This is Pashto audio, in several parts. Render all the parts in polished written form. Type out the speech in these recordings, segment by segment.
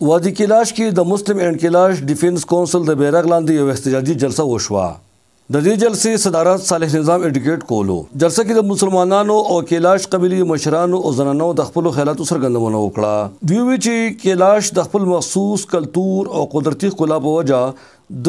وادي کیلاش کې د مسلم اینڈ کیلاش ډیفنس کونسل د بیرغ لاندې یو احتجاجي جلسه وشوه. د دې جلسې صدارت صالح نظام ایډوکیټ کولو. جلسه کې د مسلمانانو او کیلاش قبیلي مشرانو او زنانو د خپل خیالاتو څرګندونه وکړه. دوی وی چې کیلاش د خپل مخصوص کلتور او قدرتي ښکلا په وجه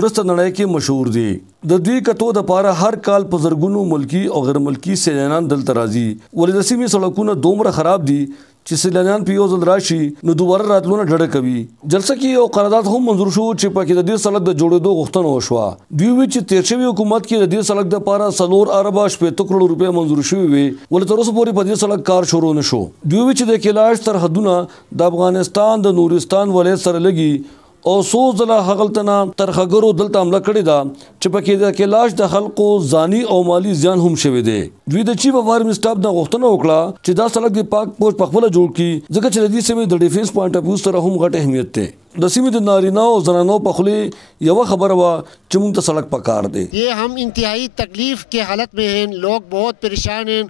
درسته نړۍ کې مشهور دي. د دوی کتو د پاره هر کال په زرګونو ملکی او غیر ملکی سیلانیان دلته راځي. ولې د سیمې سړکونه دومره خراب دي چې سیلانیان په یو ځل راشي نو دوباره راتلونه ډډه کوي. جلسه کې یو قرارداد هم منظور شو چې پکې د دې سړک د جوړېدو غوښتنه وشوه. دوی وی چې تیر شوي حکومت کې د دې سړک دپاره 4 اربه 80 کروڑ روپۍ منظور شوي وي، ولې تر اوسه پورې په دې سړک کار شروع نه شو. دوی وی چې د کیلاش سرحدونه د افغانستان د نورستان ولایت سره لګي او څو ځله هغلته نه ترخګرو دلته حمله کړې ده چې پکې د کیلاش د خلکو ځاني او مالی زیان هم شوی دی. دوی د چیف اف آرمي سټاف نه غوښتنه وکړه چې دا سړک د پاک پوج په خپله جوړ کړي، ځکه چې د دې سیمې د ډیفنس پوینټ اف ویو سره هم غټ اهمیت دی. د سیمې د نارینه او زنانو په خولې یوه خبره وه چې موږ ته سړک پکار دی. یہ ہم انتہائی تکلیف کے حالت میں ہیں، لوگ بہت پریشان ہیں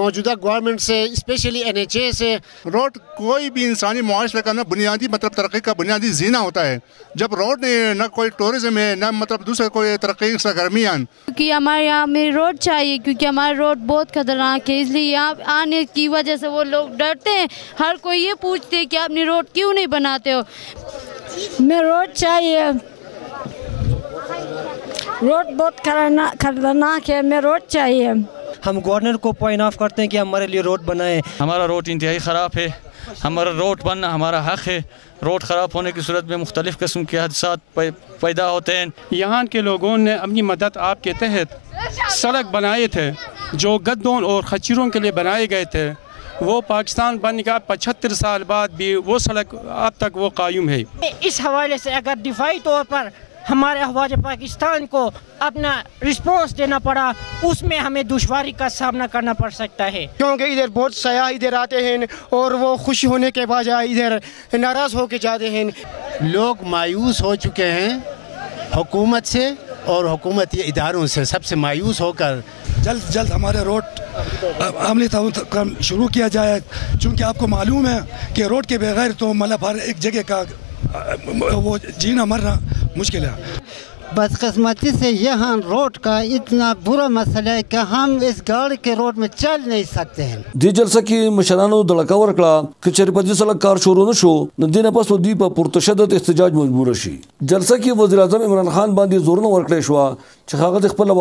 موجودہ گورنمنٹ سے، اسپیشلی NHA سے. روڈ کوئی بھی انسانی معاشرے کا نہ بنیادی ترقی کا بنیادی زینہ ہوتا ہے. جب روڈ نہیں ہے، نہ کوئی ٹورزم ہے، نہ دوسرے کوئی ترقی سرگرمیاں. کیونکہ ہمارے یہاں میں روڈ چاہیے، کیونکہ ہمارا روڈ بہت خطرناک ہے، اس لیے یہاں آنے کی وجہ سے وہ لوگ ڈرتے ہیں. ہر کوئی یہ پوچھتے ہیں کہ آپ نے روڈ کیوں نہیں بناتے ہو. میں روڈ چاہیے، روڈ بہت خطرناک ہے، میں روڈ چاہیے. ہم گورنر کو پوائنٹ آف کرتے ہیں کہ ہمارے لیے روڈ بنائیں. ہمارا روڈ انتہائی خراب ہے، ہمارا روڈ بننا ہمارا حق ہے. روڈ خراب ہونے کی صورت میں مختلف قسم کے حادثات پیدا ہوتے ہیں. یہاں کے لوگوں نے اپنی مدد آپ کے تحت سڑک بنائے تھے جو گدوں اور خچروں کے لیے بنائے گئے تھے. وہ پاکستان بننے کا 75 سال بعد بھی وہ سڑک اب تک وہ قائم ہے. اس حوالے سے اگر دفاعی طور پر ہمارے افواج پاکستان کو اپنا رسپانس دینا پڑا، اس میں ہمیں دشواری کا سامنا کرنا پڑ سکتا ہے، کیونکہ ادھر بہت سیاح ادھر آتے ہیں اور وہ خوش ہونے کے بجائے ادھر ناراض ہو کے جاتے ہیں. لوگ مایوس ہو چکے ہیں حکومت سے اور حکومتی اداروں سے. سب سے مایوس ہو کر جلد ہمارے روڈ عملی تعاون شروع کیا جائے، چونکہ آپ کو معلوم ہے کہ روڈ کے بغیر تو مطلب ہر ایک جگہ کا وہ جینا مرنا مشکل ہے. بدقسمتی سے یہاں روڈ کا اتنا برا مسئلہ ہے کہ ہم اس گاڑی کے روڈ میں چل نہیں سکتے ہیں. دې جلسه کې مشرانو دړکه ورکړه که چېرې په دې سړک کار شروع نه شو نو دې نه پس به دوی په پرتشدد احتجاج مجبوره شي. جلسه کې وزیر اعظم عمران خان باندې زورونه ورکړی شوه چې هغه د خپله